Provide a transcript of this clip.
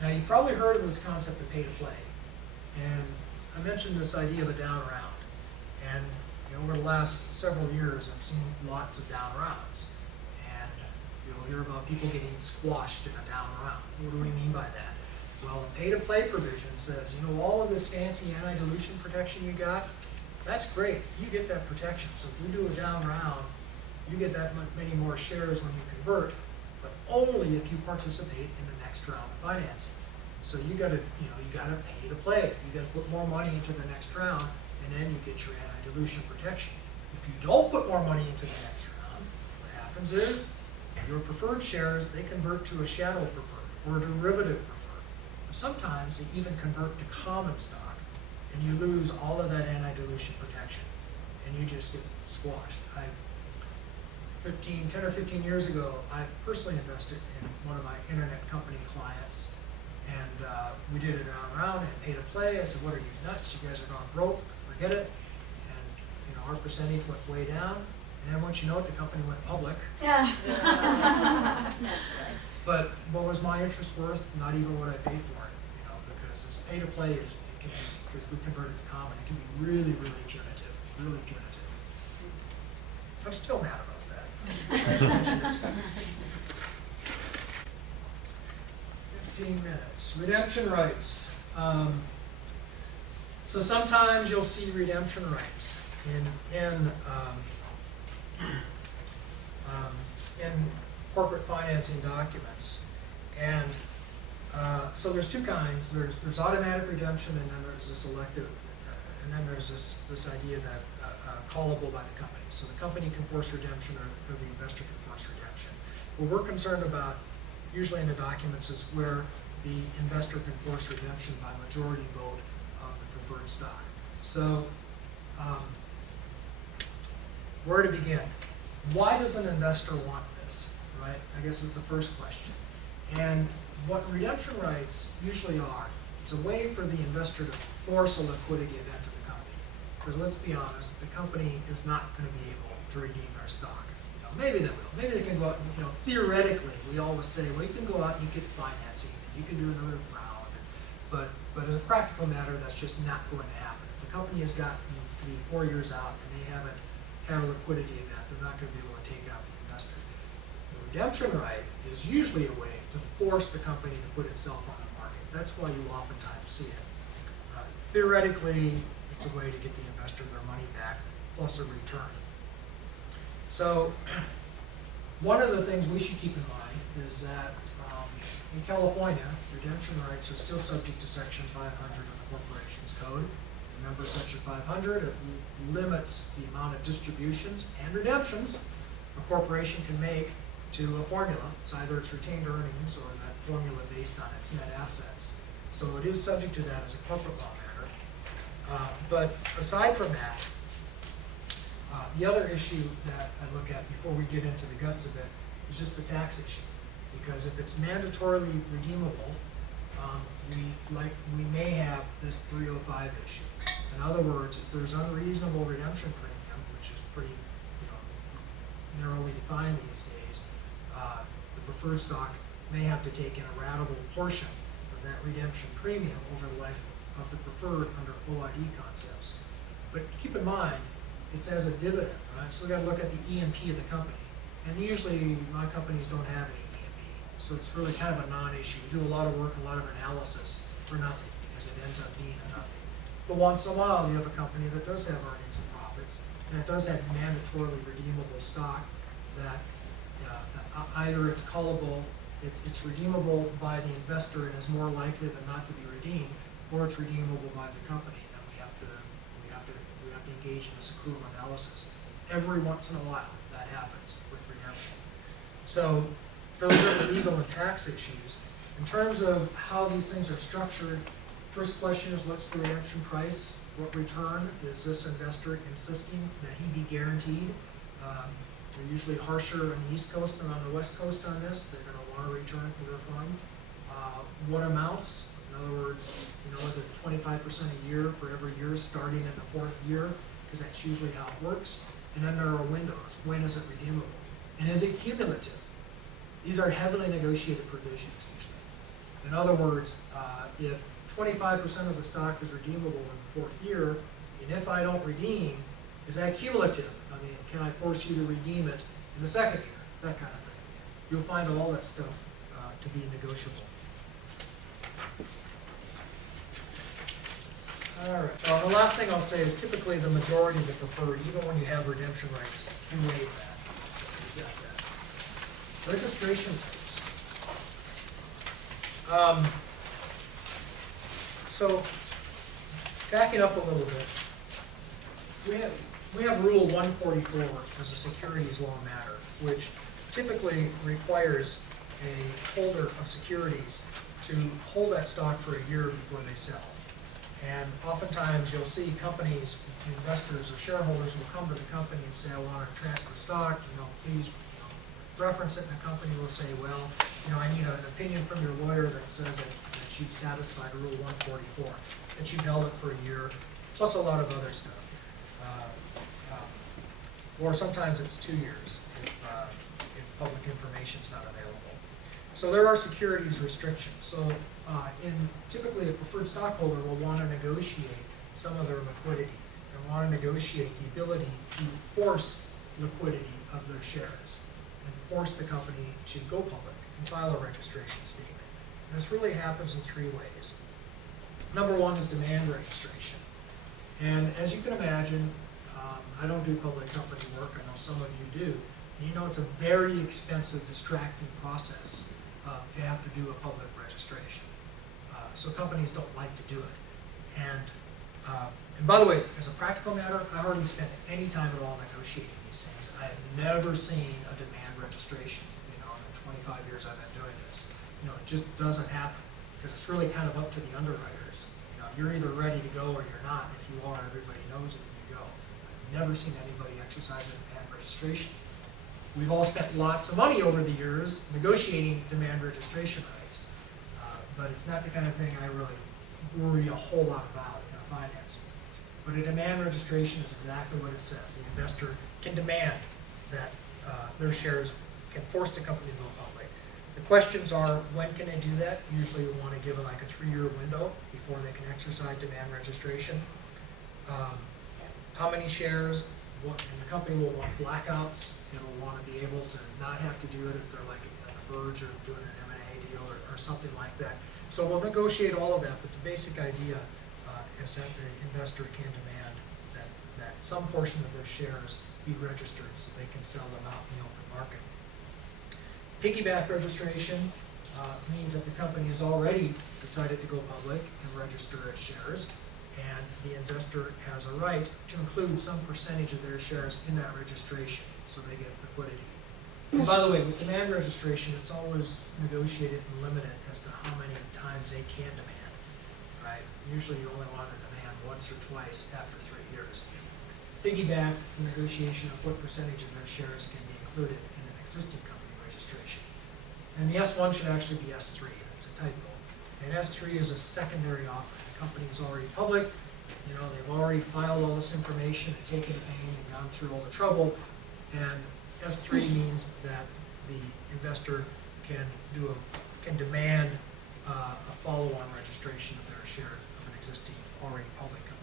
Now, you've probably heard of this concept of pay to play. And I mentioned this idea of a down round. And over the last several years, I've seen lots of down rounds. And you'll hear about people getting squashed in a down round. What do we mean by that? Well, the pay to play provision says, all of this fancy anti-dilution protection you got, that's great. You get that protection. So if we do a down round, you get that many more shares when you convert, but only if you participate in the next round of financing. So you got to, you got to pay to play. You got to put more money into the next round, and then you get your anti-dilution protection. If you don't put more money into the next round, what happens is your preferred shares, they convert to a shadow preferred or a derivative preferred. Sometimes they even convert to common stock, and you lose all of that anti-dilution protection, and you just get squashed. 10 or 15 years ago, I personally invested in one of my internet company clients, and we did it round and pay to play. I said, what are you, nuts? You guys are going broke, forget it. And our percentage went way down, and then once you know it, the company went public. Yeah. But what was my interest worth? Not even what I paid for it, because this pay to play is, because we converted to common, it can be really, really punitive, really punitive. I'm still mad about that. 15 minutes. Redemption rights. So sometimes you'll see redemption rights in corporate financing documents, and so there's two kinds. There's automatic redemption, and then there's this elective, and then there's this idea that callable by the company. So the company can force redemption, or the investor can force redemption. What we're concerned about, usually in the documents, is where the investor can force redemption by majority vote of the preferred stock. So where to begin? Why does an investor want this, right? I guess is the first question. And what redemption rights usually are, it's a way for the investor to force a liquidity event to the company. Because let's be honest, the company is not going to be able to redeem their stock. Maybe they will. Maybe they can go out and, theoretically, we always say, well, you can go out and you get financing, and you can do another round. But as a practical matter, that's just not going to happen. If the company has gotten to be 4 years out and they haven't had a liquidity event, they're not going to be able to take out the investor. The redemption right is usually a way to force the company to put itself on the market. That's why you oftentimes see it. Theoretically, it's a way to get the investor their money back plus a return. So one of the things we should keep in mind is that in California, redemption rights are still subject to Section 500 of the Corporations Code. Remember, Section 500, it limits the amount of distributions and redemptions a corporation can make to a formula. It's either its retained earnings or that formula based on its net assets. So it is subject to that as a corporate law matter. But aside from that, the other issue that I look at before we get into the guts of it is just the tax issue. Because if it's mandatorily redeemable, we may have this 305 issue. In other words, if there's unreasonable redemption premium, which is pretty narrowly defined these days, the preferred stock may have to take in a ratable portion of that redemption premium over the life of the preferred under OID concepts. But keep in mind, it's as a dividend, right? So we got to look at the E&P of the company. And usually my companies don't have any E&P. So it's really kind of a non-issue. We do a lot of work, a lot of analysis for nothing because it ends up being a nothing. But once in a while you have a company that does have earnings and profits, and it does have mandatorily redeemable stock that either it's callable, it's redeemable by the investor and is more likely than not to be redeemed, or it's redeemable by the company. And we have to engage in this accrual analysis. Every once in a while that happens with redemption. So those are the legal and tax issues. In terms of how these things are structured, first question is, what's the redemption price? What return is this investor insisting that he be guaranteed? They're usually harsher on the East Coast than on the West Coast on this. They're going to want a return for their fund. What amounts? In other words, is it 25% a year for every year starting in the 4th year? Because that's usually how it works. And then there are windows. When is it redeemable? And is it cumulative? These are heavily negotiated provisions usually. In other words, if 25% of the stock is redeemable in the 4th year, and if I don't redeem, is that cumulative? I mean, can I force you to redeem it in the 2nd year? That kind of thing. You'll find all that stuff to be negotiable. All right. The last thing I'll say is typically the majority of the preferred, even when you have redemption rights, you waive that. So you got that. Registration rights. So backing up a little bit, we have Rule 144 as a securities law matter, which typically requires a holder of securities to hold that stock for a year before they sell. And oftentimes you'll see companies, investors or shareholders will come to the company and say, I want to transfer stock, please reference it, and the company will say, well, I need an opinion from your lawyer that says that you've satisfied Rule 144, that you've held it for a year, plus a lot of other stuff. Or sometimes it's 2 years if public information is not available. So there are securities restrictions. So typically a preferred stockholder will want to negotiate some of their liquidity and want to negotiate the ability to force liquidity of their shares and force the company to go public and file a registration statement. And this really happens in 3 ways. Number 1 is demand registration. And as you can imagine, I don't do public company work. I know some of you do. And it's a very expensive, distracting process to have to do a public registration. So companies don't like to do it. And by the way, as a practical matter, I hardly spend any time at all negotiating these things. I have never seen a demand registration, in the 25 years I've been doing this. It just doesn't happen because it's really kind of up to the underwriters. You're either ready to go or you're not. If you are, everybody knows it and you go. I've never seen anybody exercise a demand registration. We've all spent lots of money over the years negotiating demand registration rights, but it's not the kind of thing I really worry a whole lot about in finance. But a demand registration is exactly what it says. The investor can demand that their shares can force the company to go public. The questions are, when can they do that? Usually we want to give it like a 3-year window before they can exercise demand registration. How many shares? And the company will want blackouts. It'll want to be able to not have to do it if they're like on the verge of doing an M&A deal or something like that. So we'll negotiate all of that, but the basic idea is that the investor can demand that some portion of their shares be registered so they can sell them out in the open market. Piggyback registration means that the company has already decided to go public and register its shares, and the investor has a right to include some percentage of their shares in that registration so they get liquidity. And by the way, with demand registration, it's always negotiated and limited as to how many times they can demand, right? Usually you only want to demand once or twice after 3 years. Piggyback, the negotiation of what percentage of their shares can be included in an existing company registration. And the S1 should actually be S3, it's a typo. And S3 is a secondary offering. The company is already public, they've already filed all this information and taken the pain and gone through all the trouble. And S3 means that the investor can demand a follow-on registration of their share of an existing already public company.